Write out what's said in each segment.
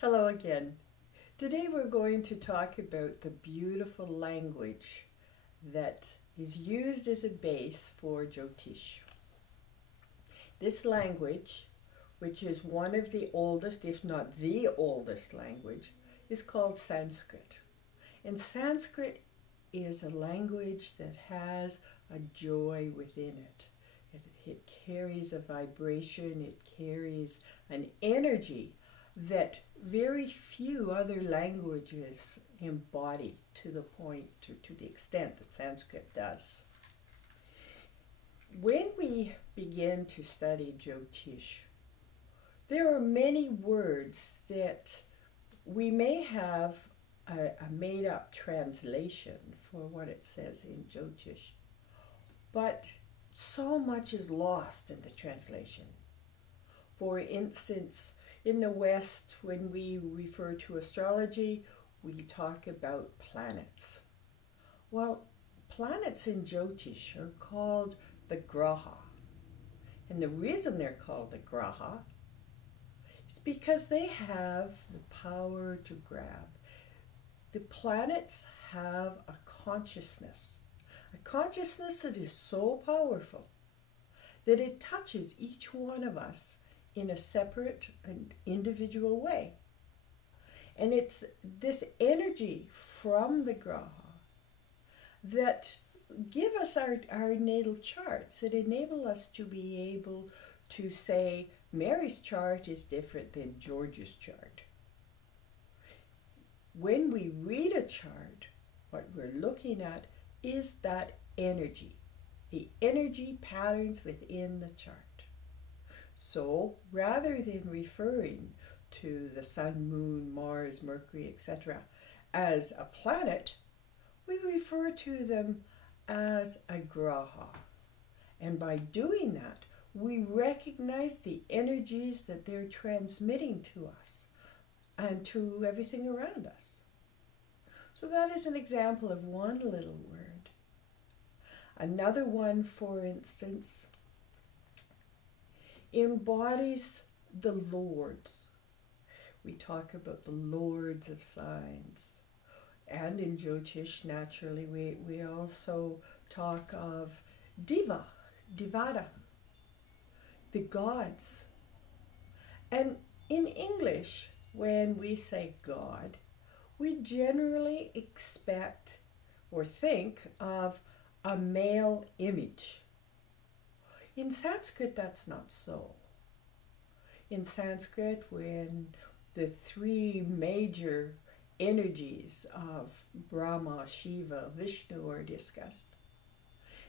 Hello again. Today we're going to talk about the beautiful language that is used as a base for Jyotish. This language, which is one of the oldest, if not the oldest language, is called Sanskrit. And Sanskrit is a language that has a joy within it. It carries a vibration, it carries an energy that very few other languages embody to the point, to the extent that Sanskrit does. When we begin to study Jyotish, there are many words that we may have a made-up translation for what it says in Jyotish, but so much is lost in the translation. For instance, in the West, when we refer to astrology, we talk about planets. Well, planets in Jyotish are called the graha. And the reason they're called the graha is because they have the power to grab. The planets have a consciousness that is so powerful that it touches each one of us in a separate and individual way. And it's this energy from the graha that give us our natal charts, that enable us to be able to say Mary's chart is different than George's chart. When we read a chart, what we're looking at is that energy, the energy patterns within the chart. So rather than referring to the sun, moon, Mars, Mercury, etc. as a planet, we refer to them as a graha. And by doing that, we recognize the energies that they're transmitting to us and to everything around us. So that is an example of one little word. Another one, for instance, embodies the lords. We talk about the lords of signs. And in Jyotish, naturally, we also talk of Diva, Divada, the gods. And in English, when we say God, we generally expect or think of a male image. In Sanskrit, that's not so. In Sanskrit, when the three major energies of Brahma, Shiva, Vishnu are discussed,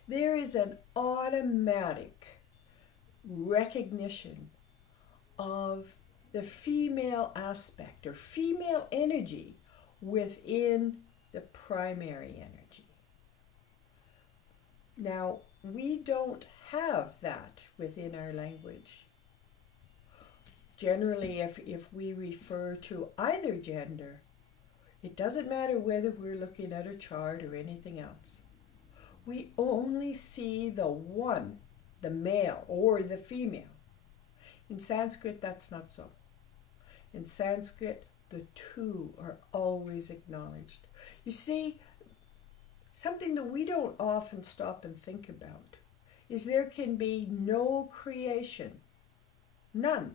there is an automatic recognition of the female aspect or female energy within the primary energy. Now, we don't have that within our language. Generally, if we refer to either gender, it doesn't matter whether we're looking at a chart or anything else. We only see the one, the male or the female. In Sanskrit, that's not so. In Sanskrit, the two are always acknowledged. You see, something that we don't often stop and think about is there can be no creation, none,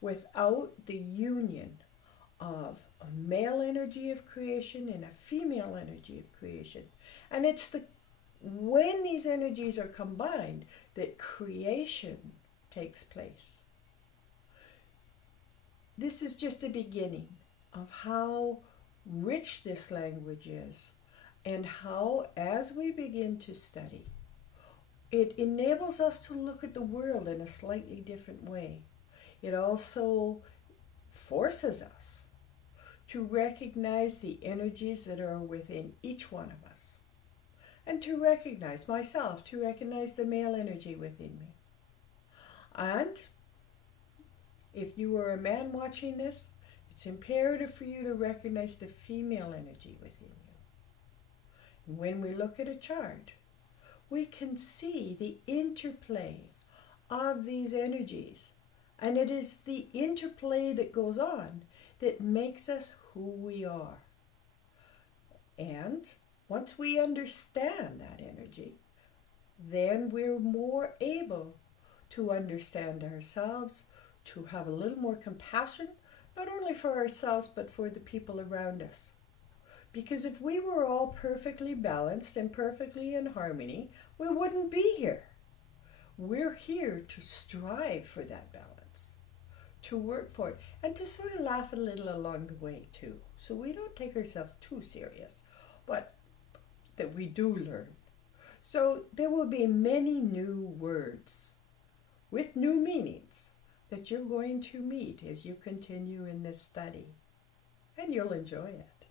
without the union of a male energy of creation and a female energy of creation. And it's when these energies are combined that creation takes place. This is just a beginning of how rich this language is and how, as we begin to study, it enables us to look at the world in a slightly different way. It also forces us to recognize the energies that are within each one of us, and to recognize myself, to recognize the male energy within me. And if you are a man watching this, it's imperative for you to recognize the female energy within you. And when we look at a chart, we can see the interplay of these energies. And it is the interplay that goes on that makes us who we are. And once we understand that energy, then we're more able to understand ourselves, to have a little more compassion, not only for ourselves, but for the people around us. Because if we were all perfectly balanced and perfectly in harmony, we wouldn't be here. We're here to strive for that balance, to work for it, and to sort of laugh a little along the way too. So we don't take ourselves too serious, but that we do learn. So there will be many new words with new meanings that you're going to meet as you continue in this study, and you'll enjoy it.